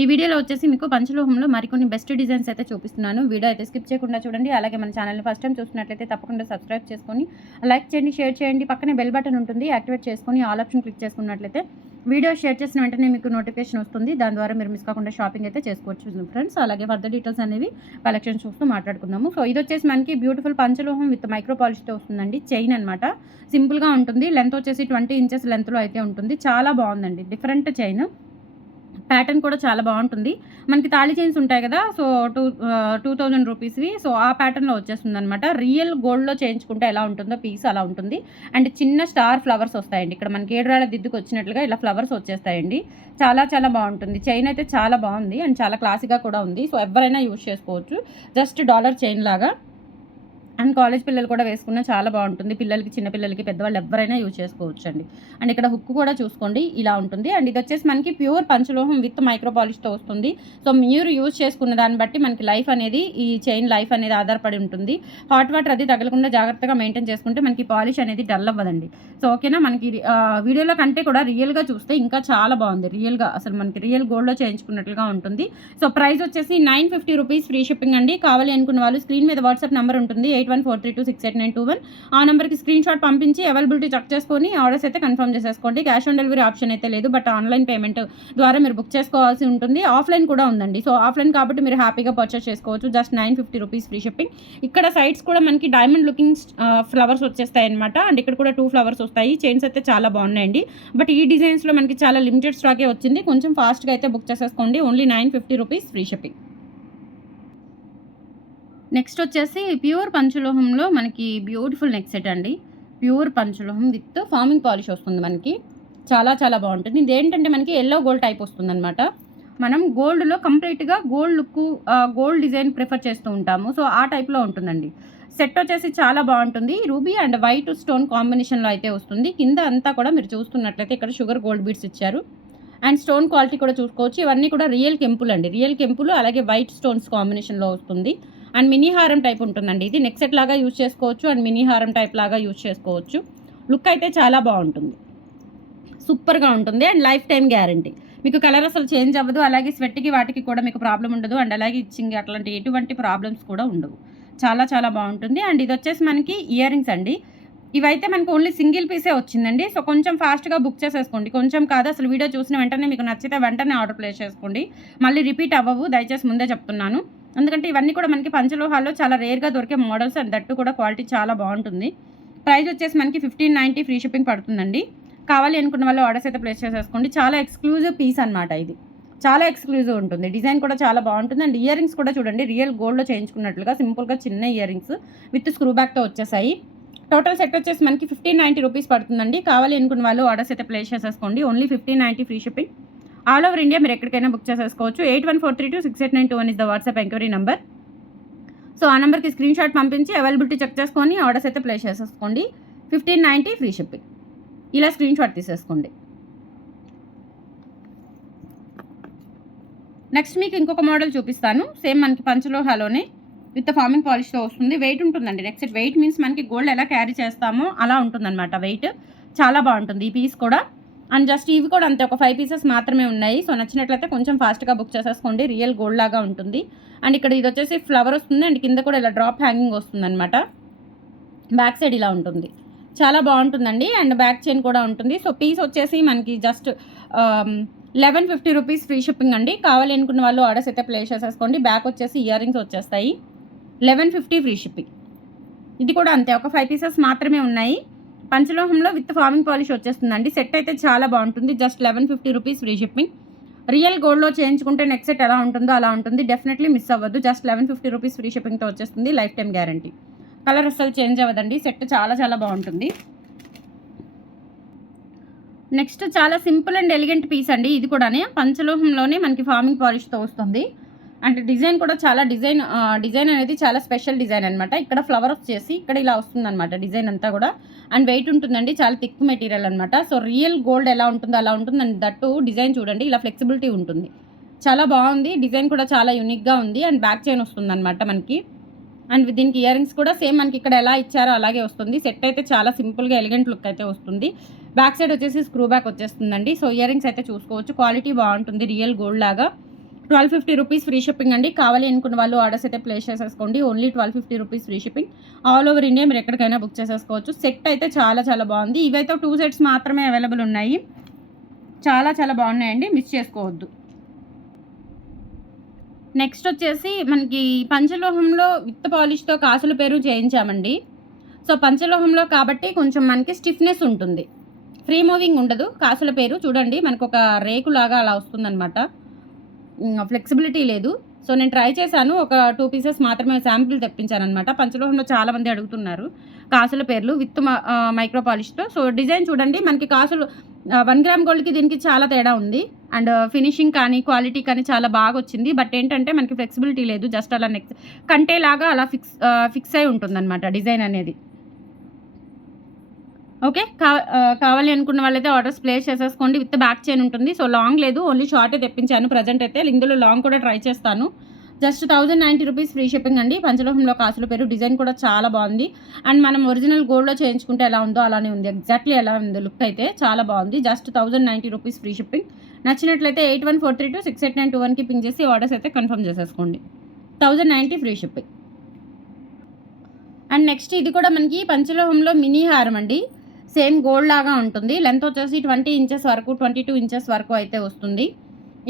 ఈ వీడియోలో వచ్చేసి మీకు పంచలోహంలో మరికొన్ని బెస్ట్ డిజైన్స్ అయితే చూపిస్తున్నాను. వీడియో అయితే స్కిప్ చేయకుండా చూడండి. అలాగే మన ఛానల్ని ఫస్ట్ టైం చూస్తున్నట్లయితే తప్పకుండా సబ్స్క్రైబ్ చేసుకొని లైక్ చేయండి షేర్ చేయండి. పక్కనే బెల్ బటన్ ఉంటుంది. యాక్టివేట్ చేసుకొని ఆల్ ఆప్షన్ క్లిక్ చేసుకున్నట్లయితే వీడియో షేర్ చేసిన వెంటనే మీకు నోటిఫికేషన్ వస్తుంది. దాని ద్వారా మీరు మిస్ కాకుండా షాపింగ్ అయితే చేసుకోవచ్చు ఫ్రెండ్స్ అలాగే ఫర్దర్ డీటెయిల్స్ అనేవి కలెక్షన్ చూస్తూ మాట్లాడుకుందాము. సో ఇది వచ్చేసి మనకి బ్యూటిఫుల్ పంచలోహం విత్ మైక్రో పాలిష్తో వస్తుందండి. చైన్ అనమాట సింపుల్గా ఉంటుంది. లెంత్ వచ్చేసి ట్వంటీ ఇంచెస్ లెంత్లో అయితే ఉంటుంది. చాలా బాగుందండి. డిఫరెంట్ చైన్ ప్యాటర్న్ కూడా చాలా బాగుంటుంది. మనకి తాళి చైన్స్ ఉంటాయి కదా సో టూ టూ థౌజండ్ రూపీస్వి. సో ఆ ప్యాటర్న్లో వచ్చేస్తుంది అనమాట రియల్ గోల్డ్లో చేయించుకుంటే ఎలా ఉంటుందో పీస్ అలా ఉంటుంది. అండ్ చిన్న స్టార్ ఫ్లవర్స్ వస్తాయండి. ఇక్కడ మనకి ఏడురాళ్ళ దిద్దుకు వచ్చినట్లుగా ఇలా ఫ్లవర్స్ వచ్చేస్తాయండి. చాలా చాలా బాగుంటుంది. చైన్ అయితే చాలా బాగుంది. అండ్ చాలా క్లాసిక్గా కూడా ఉంది. సో ఎవరైనా యూజ్ చేసుకోవచ్చు. జస్ట్ డాలర్ చైన్ లాగా. అండ్ కాలేజ్ పిల్లలు కూడా వేసుకున్న చాలా బాగుంటుంది. పిల్లలకి చిన్నపిల్లలకి పెద్దవాళ్ళు ఎవరైనా యూజ్ చేసుకోవచ్చు అండి అండ్ ఇక్కడ హుక్ కూడా చూసుకోండి ఇలా ఉంటుంది. అండ్ ఇది వచ్చేసి మనకి ప్యూర్ పంచలోహం విత్ మైక్రో పాలిష్తో వస్తుంది. సో మీరు యూజ్ చేసుకున్న దాన్ని బట్టి మనకి లైఫ్ అనేది ఈ చైన్ లైఫ్ అనేది ఆధారపడి ఉంటుంది. హాట్ వాటర్ అది తగలకుండా జాగ్రత్తగా మెయింటైన్ చేసుకుంటే మనకి పాలిష్ అనేది డల్ అవ్వదండి. సో ఓకేనా మనకి వీడియోలో కంటే కూడా రియల్గా చూస్తే ఇంకా చాలా బాగుంది. రియల్గా అసలు మనకి రియల్ గోల్డ్లో చేయించుకున్నట్లుగా ఉంటుంది. సో ప్రైస్ వచ్చేసి nine fifty rupees free shipping అండి. కావాలి అనుకున్న వాళ్ళు స్క్రీన్ మీద వాట్సాప్ నెంబర్ ఉంటుంది. Eight one four three two six eight nine two one ఆ నెంబర్కి స్క్రీన్ షాట్ పంపించి అవైలబిలిటీ చెక్ చేసుకొని ఆర్డర్స్ అయితే కన్ఫర్మ్ చేసేసుకోండి. క్యాష్ ఆన్ డెలివరీ ఆప్షన్ అయితే లేదు బట్ ఆన్లైన్ పేమెంట్ ద్వారా మీరు బుక్ చేసుకోవాల్సి ఉంటుంది. ఆఫ్లైన్ కూడా ఉందండి. సో ఆఫ్లైన్ కాబట్టి మీరు హ్యాపీగా పర్చేస్ చేసుకోవచ్చు. Just nine fifty rupees free shipping. ఇక్కడ సైడ్స్ కూడా మనకి డైమండ్ లుకింగ్ ఫ్లవర్స్ వచ్చేస్తాయి అనమాట అండ్ ఇక్కడ కూడా టూ ఫ్లవర్స్ వస్తాయి. చైన్స్ అయితే చాలా బాగున్నాయండి. బట్ ఈ డిజైన్స్లో మనకి చాలా లిమిటెడ్ స్టాకే వచ్చింది. కొంచెం ఫాస్ట్గా అయితే బుక్ చేసేసుకోండి. Only nine fifty rupees free shipping. Next వచ్చేసి ప్యూర్ పంచలోహంలో మనకి బ్యూటిఫుల్ నెక్ సెట్ అండి. ప్యూర్ పంచలోహం విత్ ఫార్మింగ్ పాలిష్ వస్తుంది మనకి. చాలా చాలా బాగుంటుంది. ఇది ఏంటంటే మనకి ఎల్లో గోల్డ్ టైప్ వస్తుందన్నమాట. మనం గోల్డ్లో కంప్లీట్గా gold look gold design prefer చేస్తూ ఉంటాము. సో ఆ టైప్లో ఉంటుందండి. సెట్ వచ్చేసి చాలా బాగుంటుంది. రూబీ అండ్ వైట్ స్టోన్ కాంబినేషన్లో అయితే వస్తుంది. కింద అంతా కూడా మీరు చూస్తున్నట్లయితే ఇక్కడ షుగర్ గోల్డ్ బీడ్స్ ఇచ్చారు. అండ్ స్టోన్ క్వాలిటీ కూడా చూసుకోవచ్చు. ఇవన్నీ కూడా రియల్ కెంపులు అండి రియల్ కెంపులు అలాగే వైట్ స్టోన్స్ కాంబినేషన్లో వస్తుంది. అండ్ మినీ హారం టైప్ ఉంటుందండి. ఇది నెక్ సెట్ లాగా యూజ్ చేసుకోవచ్చు అండ్ మినీ హారం టైప్ లాగా యూజ్ చేసుకోవచ్చు. లుక్ అయితే చాలా బాగుంటుంది. సూపర్గా ఉంటుంది అండ్ లైఫ్ టైం గ్యారంటీ. మీకు కలర్ అసలు చేంజ్ అవ్వదు. అలాగే స్వెట్కి వాటికి కూడా మీకు ప్రాబ్లం ఉండదు అండ్ అలాగే ఇచ్చింగ్ అట్లాంటి ఎటువంటి ప్రాబ్లమ్స్ కూడా ఉండవు. చాలా చాలా బాగుంటుంది. అండ్ ఇది వచ్చేసి మనకి ఇయర్ రింగ్స్ అండి. ఇవైతే మనకు ఓన్లీ సింగిల్ పీసే వచ్చిందండి. సో కొంచెం ఫాస్ట్గా బుక్ చేసేసుకోండి. కొంచెం కాదు అసలు వీడియో చూసిన వెంటనే మీకు నచ్చితే వెంటనే ఆర్డర్ ప్లేస్ చేసుకోండి. మళ్ళీ రిపీట్ అవ్వవు. దయచేసి ముందే చెప్తున్నాను. ఎందుకంటే ఇవన్నీ కూడా మనకి పంచలోహాల్లో చాలా రేర్గా దొరికే మోడల్స్ అండ్ దట్టు కూడా క్వాలిటీ చాలా బాగుంటుంది. ప్రైస్ వచ్చేసి మనకి ఫిఫ్టీన్ నైంటీ ఫ్రీ షిప్పింగ్ పడుతుందండి. కావాలి అనుకున్న వాళ్ళు ఆర్డర్స్ అయితే ప్లేస్ చేసేసుకోండి. చాలా ఎక్స్క్లూజివ్ పీస్ అనమాట ఇది. చాలా ఎక్స్క్లూజివ్ ఉంటుంది. డిజైన్ కూడా చాలా బాగుంటుంది. అండ్ ఇయర్ రింగ్స్ కూడా చూడండి రియల్ గోల్డ్లో చేయించుకున్నట్లుగా సింపుల్గా చిన్న ఇయర్ రింగ్స్ విత్ స్క్రూ బ్యాక్తో వచ్చేసాయి. టోటల్ సెట్ వచ్చేసి మనకి ఫిఫ్టీన్ నైంటీ రూపీస్ పడుతుందండి. కావాలి అనుకున్న వాళ్ళు ఆర్డర్స్ అయితే ప్లేస్ చేసేసుకోండి. Only fifteen ninety free shipping. All over India మీరు ఎక్కడికైనా బుక్ చేసేసుకోవచ్చు. Eight one four three two six eight nine two one is the WhatsApp enquiry number. So ఆ నెంబర్కి స్క్రీన్ షాట్ పంపించి అవైలబిలిటీ చెక్ చేసుకొని orders అయితే place చేసేసుకోండి. Fifteen ninety free shipping ఇలా స్క్రీన్ షాట్ తీసేసుకోండి. నెక్స్ట్ మీకు ఇంకొక మోడల్ చూపిస్తాను. సేమ్ మనకి పంచలోహాలోనే విత్ ఫార్మింగ్ పాలిష్తో వస్తుంది. వెయిట్ ఉంటుందండి. నెక్స్ట్ వెయిట్ మీన్స్ మనకి గోల్డ్ ఎలా క్యారీ చేస్తామో అలా ఉంటుందన్నమాట వెయిట్ చాలా బాగుంటుంది ఈ పీస్ కూడా. అండ్ జస్ట్ ఇవి కూడా అంతే ఒక ఫైవ్ పీసెస్ మాత్రమే ఉన్నాయి. సో నచ్చినట్లయితే కొంచెం ఫాస్ట్గా బుక్ చేసేసుకోండి. రియల్ గోల్డ్ లాగా ఉంటుంది. అండ్ ఇక్కడ ఇది వచ్చేసి ఫ్లవర్ వస్తుంది. అండ్ కింద కూడా ఇలా డ్రాప్ హ్యాంగింగ్ వస్తుంది అనమాట బ్యాక్ సైడ్ ఇలా ఉంటుంది. చాలా బాగుంటుందండి. అండ్ బ్యాక్ చైన్ కూడా ఉంటుంది. సో పీస్ వచ్చేసి మనకి just eleven fifty rupees free shipping అండి. కావాలి అనుకున్న వాళ్ళు ఆర్డర్స్ అయితే ప్లేస్ చేసేసుకోండి. బ్యాక్ వచ్చేసి ఇయర్ రింగ్స్ వచ్చేస్తాయి. లెవెన్ ఫిఫ్టీ ఫ్రీ షిప్పింగ్ ఇది కూడా అంతే ఒక ఫైవ్ పీసెస్ మాత్రమే ఉన్నాయి. పంచలోహంలో విత్ ఫార్మింగ్ పాలిష్ వచ్చేస్తుందండి. సెట్ అయితే చాలా బాగుంటుంది. Just eleven fifty rupees free shipping. Real గోల్డ్లో చేయించుకుంటే నెక్స్ట్ సెట్ ఎలా ఉంటుందో అలా ఉంటుంది. డెఫినెట్లీ మిస్ అవ్వద్దు. Just eleven fifty rupees free షిప్పింగ్తో వచ్చేస్తుంది. Lifetime guarantee. కలర్ అస్సలు చేంజ్ అవ్వదండి. సెట్ చాలా చాలా బాగుంటుంది. నెక్స్ట్ చాలా సింపుల్ అండ్ ఎలిగెంట్ పీస్ అండి. ఇది కూడానే. పంచలోహంలోనే మనకి ఫార్మింగ్ పాలిష్తో వస్తుంది. అండ్ డిజైన్ కూడా చాలా డిజైన్ డిజైన్ అనేది చాలా స్పెషల్ డిజైన్ అనమాట ఇక్కడ ఫ్లవర్ వచ్చేసి ఇక్కడ ఇలా వస్తుంది అనమాట డిజైన్ అంతా కూడా. అండ్ వెయిట్ ఉంటుందండి చాలా థిక్ మెటీరియల్ అనమాట సో రియల్ గోల్డ్ ఎలా ఉంటుందో అలా ఉంటుంది. అండ్ దట్టు డిజైన్ చూడండి ఇలా ఫ్లెక్సిబిలిటీ ఉంటుంది. చాలా బాగుంది డిజైన్ కూడా చాలా యూనిక్గా ఉంది. అండ్ బ్యాక్ చైన్ వస్తుంది అనమాట మనకి. అండ్ దీనికి ఇయర్ రింగ్స్ కూడా సేమ్ మనకి ఇక్కడ ఎలా ఇచ్చారో అలాగే వస్తుంది. సెట్ అయితే చాలా సింపుల్గా ఎలిగెంట్ లుక్ అయితే వస్తుంది. బ్యాక్ సైడ్ వచ్చేసి స్క్రూ బ్యాక్ వచ్చేస్తుందండి. సో ఇయర్ రింగ్స్ అయితే చూసుకోవచ్చు. క్వాలిటీ బాగుంటుంది రియల్ గోల్డ్ లాగా. Twelve fifty rupees free shipping అండి. కావాలి అనుకున్న వాళ్ళు ఆర్డర్స్ అయితే ప్లేస్ చేసేసుకోండి. Only twelve fifty rupees free shipping. All over India మీరు ఎక్కడికైనా బుక్ చేసేసుకోవచ్చు. సెట్ అయితే చాలా చాలా బాగుంది. ఇవైతే టూ సెట్స్ మాత్రమే అవైలబుల్ ఉన్నాయి. చాలా చాలా బాగున్నాయండి. మిస్ చేసుకోవద్దు. నెక్స్ట్ వచ్చేసి మనకి పంచలోహంలో విత్ పాలిష్తో కాసుల పేరు చేయించామండి. సో పంచలోహంలో కాబట్టి కొంచెం మనకి స్టిఫ్నెస్ ఉంటుంది. ఫ్రీ మూవింగ్ ఉండదు. కాసుల పేరు చూడండి. మనకు ఒక రేకులాగా అలా వస్తుందన్నమాట. ఫ్లెక్సిబిలిటీ లేదు. సో నేను ట్రై చేశాను. ఒక టూ పీసెస్ మాత్రమే శాంపిల్ తెప్పించాను అనమాట పంచలోహంలో చాలామంది అడుగుతున్నారు. కాసుల పేర్లు విత్ మైక్రో పాలిష్తో సో డిజైన్ చూడండి. మనకి కాసులు వన్ గ్రామ్ గోల్డ్కి దీనికి చాలా తేడా ఉంది. అండ్ ఫినిషింగ్ కానీ క్వాలిటీ కానీ చాలా బాగా వచ్చింది. బట్ ఏంటంటే మనకి ఫ్లెక్సిబిలిటీ లేదు. జస్ట్ అలా నెక్స్ట్ కంటేలాగా అలా ఫిక్స్ ఫిక్స్ అయి ఉంటుందన్నమాట డిజైన్ అనేది. ఓకే? కా కావాలి అనుకున్న వాళ్ళైతే ఆర్డర్స్ ప్లేస్ చేసేసుకోండి. విత్ బ్యాక్ చైన్ ఉంటుంది. సో లాంగ్ లేదు. ఓన్లీ షార్టే తెప్పించాను ప్రజెంట్ అయితే. ఇందులో లాంగ్ కూడా ట్రై చేస్తాను. Just thousand ninety rupees free shipping అండి. పంచలోహంలో కాసుల పేరు. డిజైన్ కూడా చాలా బాగుంది. అండ్ మనం ఒరిజినల్ గోల్డ్లో చేయించుకుంటే ఎలా ఉందో అలానే ఉంది. ఎగ్జాక్ట్లీ ఎలా ఉంది లుక్ అయితే చాలా బాగుంది. Just thousand ninety rupees free shipping. నచ్చినట్లయితే eight one four three two six eight nine two వన్కి పింక్ చేసి ఆర్డర్స్ అయితే కన్ఫర్మ్ చేసేసుకోండి. Thousand ninety free shipping. And next ఇది కూడా మనకి పంచలోహంలో మినీ హారం అండి. సేమ్ గోల్డ్ లాగా ఉంటుంది. లెంత్ వచ్చేసి ట్వంటీ ఇంచెస్ వరకు ట్వంటీ టూ ఇంచెస్ వరకు అయితే వస్తుంది.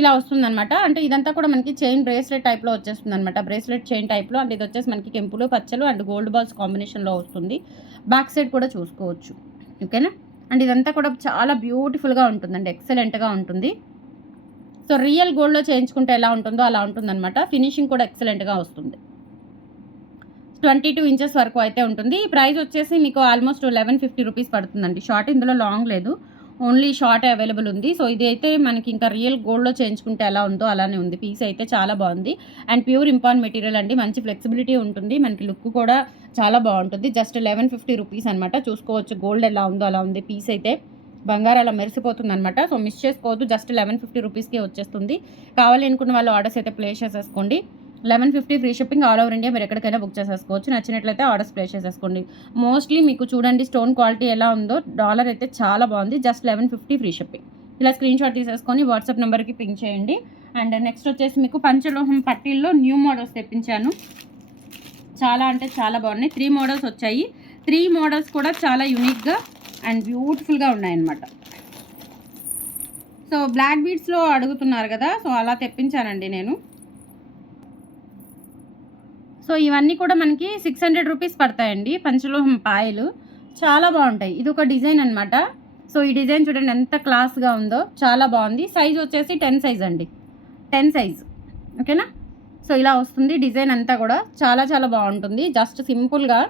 ఇలా వస్తుంది అనమాట అంటే ఇదంతా కూడా మనకి చైన్ బ్రేస్లెట్ టైప్లో వచ్చేస్తుంది అనమాట బ్రేస్లెట్ చైన్ టైప్లో అంటే ఇది వచ్చేసి మనకి కెంపులు పచ్చలు అండ్ గోల్డ్ బాల్స్ కాంబినేషన్లో వస్తుంది. బ్యాక్ సైడ్ కూడా చూసుకోవచ్చు. ఓకేనా? అండ్ ఇదంతా కూడా చాలా బ్యూటిఫుల్గా ఉంటుందండి. ఎక్సలెంట్గా ఉంటుంది. సో రియల్ గోల్డ్లో చేయించుకుంటే ఎలా ఉంటుందో అలా ఉంటుందన్నమాట. ఫినిషింగ్ కూడా ఎక్సలెంట్గా వస్తుంది. ట్వంటీ టూ ఇంచెస్ వరకు అయితే ఉంటుంది. ఈ ప్రైస్ వచ్చేసి మీకు ఆల్మోస్ట్ లెవెన్ ఫిఫ్టీ రూపీస్ పడుతుందండి. షార్ట్ ఇందులో లాంగ్ లేదు. ఓన్లీ షార్ట్ అవైలబుల్ ఉంది. సో ఇది అయితే మనకి ఇంకా రియల్ గోల్డ్లో చేయించుకుంటే ఎలా ఉందో అలానే ఉంది. పీస్ అయితే చాలా బాగుంది. అండ్ ప్యూర్ ఇంపాన్ మెటీరియల్ అండి. మంచి ఫ్లెక్సిబిలిటీ ఉంటుంది. మనకి లుక్ కూడా చాలా బాగుంటుంది. జస్ట్ లెవెన్ ఫిఫ్టీ రూపీస్ అనమాట చూసుకోవచ్చు గోల్డ్ ఎలా ఉందో అలా ఉంది. పీస్ అయితే బంగారం అలా మెరిసిపోతుంది అనమాట సో మిస్ చేసుకోవద్దు. జస్ట్ లెవెన్ ఫిఫ్టీ రూపీస్కి వచ్చేస్తుంది. కావాలి అనుకున్న వాళ్ళు ఆర్డర్స్ అయితే ప్లేస్ చేసేసుకోండి. Eleven fifty free shipping all over India మీరు ఎక్కడికైనా బుక్ చేసేసుకోవచ్చు. నచ్చినట్లయితే ఆర్డర్స్ ప్లేస్ చేసేసుకోండి. మోస్ట్లీ మీకు చూడండి స్టోన్ క్వాలిటీ ఎలా ఉందో డాలర్ అయితే చాలా బాగుంది. Just eleven fifty free shipping. ఇలా స్క్రీన్ షాట్ తీసేసుకొని వాట్సాప్ నెంబర్కి పింక్ చేయండి. అండ్ నెక్స్ట్ వచ్చేసి మీకు పంచలోహం పట్టీల్లో న్యూ మోడల్స్ తెప్పించాను. చాలా అంటే చాలా బాగున్నాయి. త్రీ మోడల్స్ వచ్చాయి. త్రీ మోడల్స్ కూడా చాలా యూనిక్గా అండ్ బ్యూటిఫుల్గా ఉన్నాయన్నమాట. సో బ్లాక్ బీడ్స్లో అడుగుతున్నారు కదా సో అలా తెప్పించానండి నేను. సో ఇవన్నీ కూడా మనకి సిక్స్ హండ్రెడ్ రూపీస్ పడతాయండి పంచలోహం పాయలు. చాలా బాగుంటాయి. ఇది ఒక డిజైన్ అనమాట సో ఈ డిజైన్ చూడండి ఎంత క్లాస్గా ఉందో. చాలా బాగుంది. సైజ్ వచ్చేసి టెన్ సైజ్ అండి. టెన్ సైజ్ ఓకేనా సో ఇలా వస్తుంది డిజైన్ అంతా కూడా. చాలా చాలా బాగుంటుంది. జస్ట్ సింపుల్గా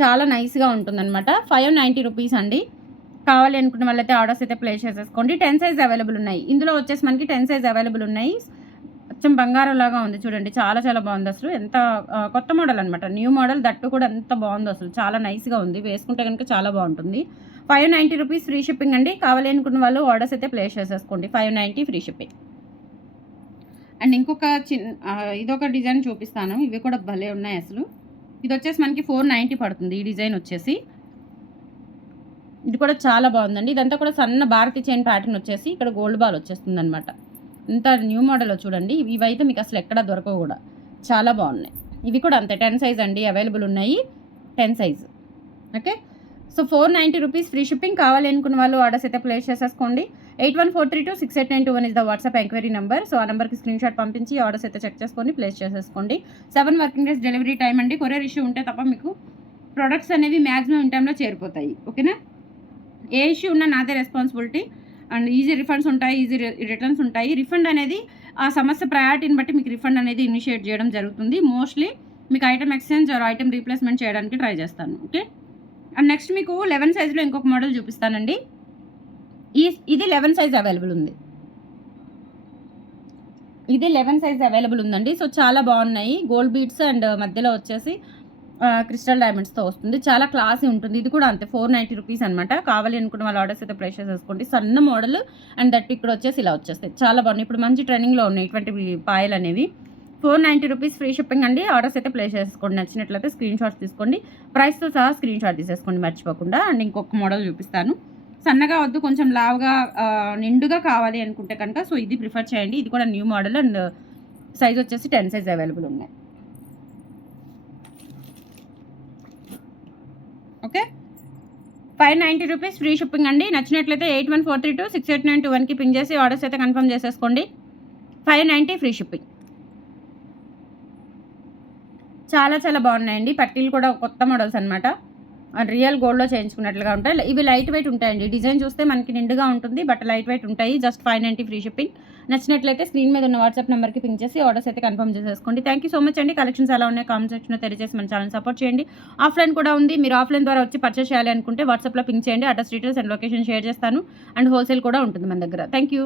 చాలా నైస్గా ఉంటుంది అనమాట ఫైవ్ నైంటీ రూపీస్ అండి. కావాలి అనుకున్న వాళ్ళైతే ఆర్డర్స్ అయితే ప్లేస్ చేసేసుకోండి. టెన్ సైజ్ అవైలబుల్ ఉన్నాయి. ఇందులో వచ్చేసి మనకి టెన్ సైజ్ అవైలబుల్ ఉన్నాయి. కొంచెం బంగారం లాగా ఉంది చూడండి. చాలా చాలా బాగుంది అసలు. ఎంత కొత్త మోడల్ అనమాట న్యూ మోడల్ దట్టు కూడా ఎంత బాగుంది అసలు. చాలా నైస్గా ఉంది. వేసుకుంటే కనుక చాలా బాగుంటుంది. Five ninety rupees free shipping అండి. కావాలి అనుకున్న వాళ్ళు ఆర్డర్స్ అయితే ప్లేస్ చేసేసుకోండి. Five ninety free shipping. And ఇంకొక చిన్న ఇదొక డిజైన్ చూపిస్తాను. ఇవి కూడా భలే ఉన్నాయి అసలు. ఇది వచ్చేసి మనకి ఫోర్ నైంటీ పడుతుంది. ఈ డిజైన్ వచ్చేసి. ఇది కూడా చాలా బాగుందండి. ఇదంతా కూడా సన్న భారతీ చైన్ ప్యాటర్న్ వచ్చేసి. ఇక్కడ గోల్డ్ బాల్ వచ్చేస్తుంది అనమాట ఇంత న్యూ మోడల్ చూడండి. ఇవైతే మీకు అసలు ఎక్కడ దొరకవు కూడా. చాలా బాగున్నాయి. ఇవి కూడా అంతే. టెన్ సైజ్ అండి. అవైలబుల్ ఉన్నాయి. Ten size. Okay? So four ninety rupees free shipping కావాలి అనుకున్న వాళ్ళు ఆర్డర్స్ అయితే ప్లేస్ చేసేసుకోండి. Eight one four three two six eight nine two one is the WhatsApp enquiry number. So ఆ నెంబర్కి స్క్రీన్ షాట్ పంపించి ఆర్డర్స్ అయితే చెక్ చేసుకొని ప్లేస్ చేసేసుకోండి. Seven working days delivery time అండి. కొరియర్ ఇష్యూ ఉంటే తప్ప మీకు ప్రొడక్ట్స్ అనేవి మ్యాక్సిమం టైంలో చేరిపోతాయి. ఓకేనా? ఏ ఇష్యూ ఉన్నా నాదే రెస్పాన్సిబిలిటీ. అండ్ ఈజీ రిఫండ్స్ ఉంటాయి ఈజీ రిటర్న్స్ ఉంటాయి. రిఫండ్ అనేది ఆ సమస్య ప్రయారిటీని బట్టి మీకు రిఫండ్ అనేది ఇనిషియేట్ చేయడం జరుగుతుంది. మోస్ట్లీ మీకు item exchange or item replacement చేయడానికి ట్రై చేస్తాను. ఓకే? అండ్ నెక్స్ట్ మీకు లెవెన్ సైజ్లో ఇంకొక మోడల్ చూపిస్తానండి. ఈ ఇది లెవెన్ సైజ్ అవైలబుల్ ఉంది. ఇది లెవెన్ సైజ్ అవైలబుల్ ఉందండి. సో చాలా బాగున్నాయి. గోల్డ్ బీట్స్ అండ్ మధ్యలో వచ్చేసి క్రిస్టల్ డైమండ్స్తో వస్తుంది. చాలా క్లాసీ ఉంటుంది. ఇది కూడా అంతే ఫోర్ నైంటీ రూపీస్ అనమాట కావాలి అనుకున్న వాళ్ళ ఆర్డర్స్ అయితే ప్లేస్ చేసేసుకోండి సన్న మోడల్ అండ్ దట్ ఇక్కడ వచ్చేసి ఇలా వచ్చేస్తాయి. చాలా బాగున్నాయి. ఇప్పుడు మంచి ట్రెండింగ్లో ఉన్నాయి ఇటువంటి పాయలు అనేవి. Four ninety rupees free shipping అండి. ఆర్డర్స్ అయితే ప్లేస్ చేసుకోండి. నచ్చినట్లయితే స్క్రీన్ షాట్స్ తీసుకోండి. ప్రైస్తో సహా స్క్రీన్ షాట్ తీసేసుకోండి. మర్చిపోకుండా. అండ్ ఇంకొక మోడల్ చూపిస్తాను. సన్నగా వద్దు కొంచెం లావుగా నిండుగా కావాలి అనుకుంటే కనుక సో ఇది ప్రిఫర్ చేయండి. ఇది కూడా న్యూ మోడల్ అండ్ సైజ్ వచ్చేసి టెన్ సైజ్ అవైలబుల్ ఉన్నాయి. Okay? Five ninety rupees free shipping అండి. నచ్చినట్లయితే eight one four three two six eight nine two వన్కి పింక్ చేసి ఆర్డర్స్ అయితే కన్ఫర్మ్ చేసేసుకోండి. Five ninety free shipping. చాలా చాలా బాగున్నాయండి. పట్టీలు కూడా కొత్త మోడల్స్ అనమాట రియల్ గోల్డ్లో చేయించుకున్నట్లుగా ఉంటాయి. ఇవి లైట్ వెయిట్ ఉంటాయండి. డిజైన్ చూస్తే మనకి నిండుగా ఉంటుంది బట్ లైట్ వెయిట్ ఉంటాయి. Just five ninety free shipping నచ్చినట్లయితే స్క్రీన్ మీద ఉన్న వాట్సాప్ నెంబర్కి పింక్ చేసి ఆర్డర్స్ అయితే కన్ఫర్మ్ చేసేసుకోండి. థ్యాంక్ యూ సో మచ్ అండి. కలెక్షన్స్ ఎలా ఉన్నాయి కామెంట్ సెక్షన్లో తెలియజేసి మన ఛానల్ సపోర్ట్ చేయండి. ఆఫ్లైన్ కూడా ఉంది. మీరు ఆఫ్లైన్ ద్వారా వచ్చి పర్చేస్ చేయాలి అనుకుంటే వాట్సాప్లో పింక్ చేయండి. Address details and location share చేస్తాను. అండ్ హోల్సేల్ కూడా ఉంటుంది మన దగ్గర. Thank you